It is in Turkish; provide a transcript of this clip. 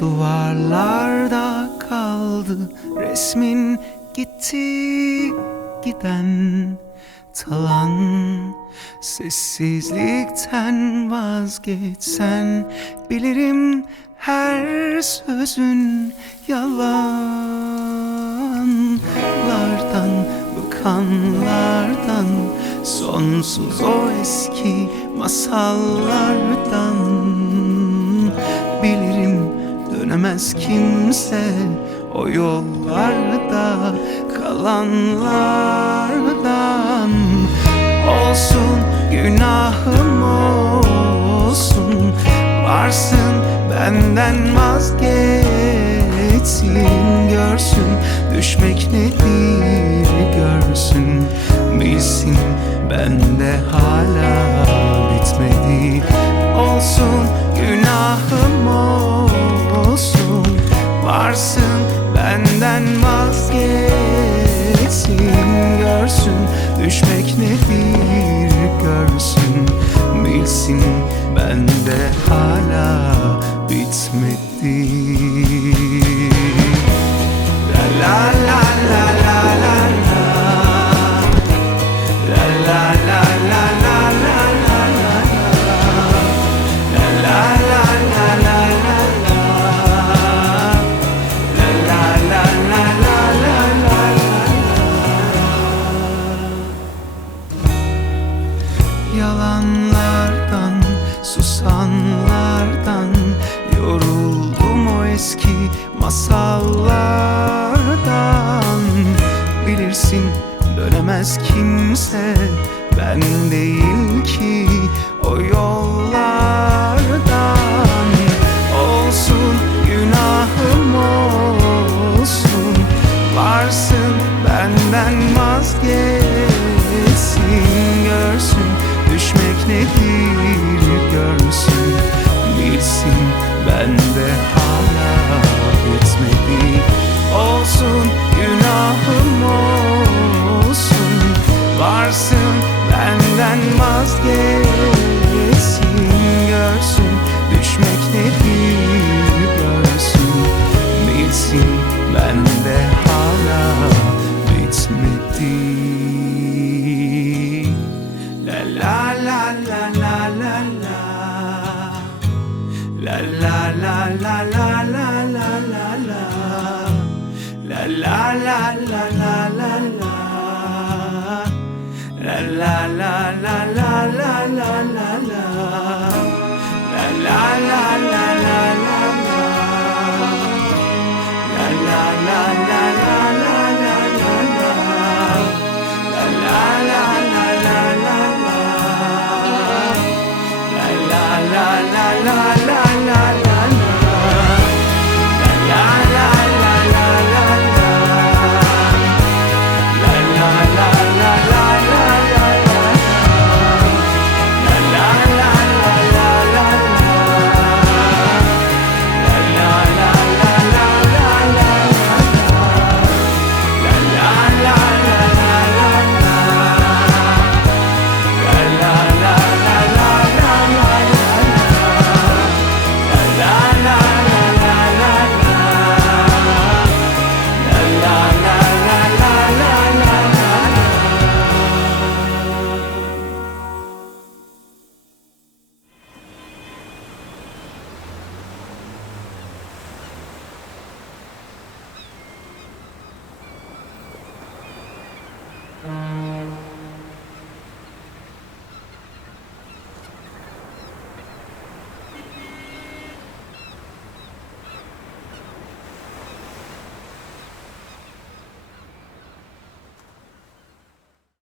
Duvarlarda kaldı resmin, gitti giden talan. Sessizlikten vazgeçsen, bilirim her sözün yalanlardan, bıkanlardan, sonsuz o eski masallardan. Bilirim dönemez kimse o yollarda kalanlardan. Olsun günahım olsun, varsın benden vazgeçsin, görsün düşmek nedir görsün, bilsin bende hala bitmedi. Olsun günahım olsun, varsın benden vazgeçsin, görsün düşmek nedir görsün, bilsin bende hala bitmedi. La la la la la la la, la la la la la la la, la la la la la la, la la la la la la. Yalanlardan, susanlardan, yoruldum o eski masallardan. Bilirsin dönemez kimse, ben değil ki o yollardan. Olsun günahım olsun, varsın benden vazgeçsin, görsün düşmek nedir görsün, bilsin bende hala bitmedi. Olsun günahım olsun, varsın benden vazgeçsin, görsün düşmek nedir görsün, bilsin bende hala bitmedi. La la la la la la la, la la la la la la la la la, la la la la la la la, la la la la la la la la la, la la la la la la la, la la la la la la la la, la la la la la la la, la la la la la.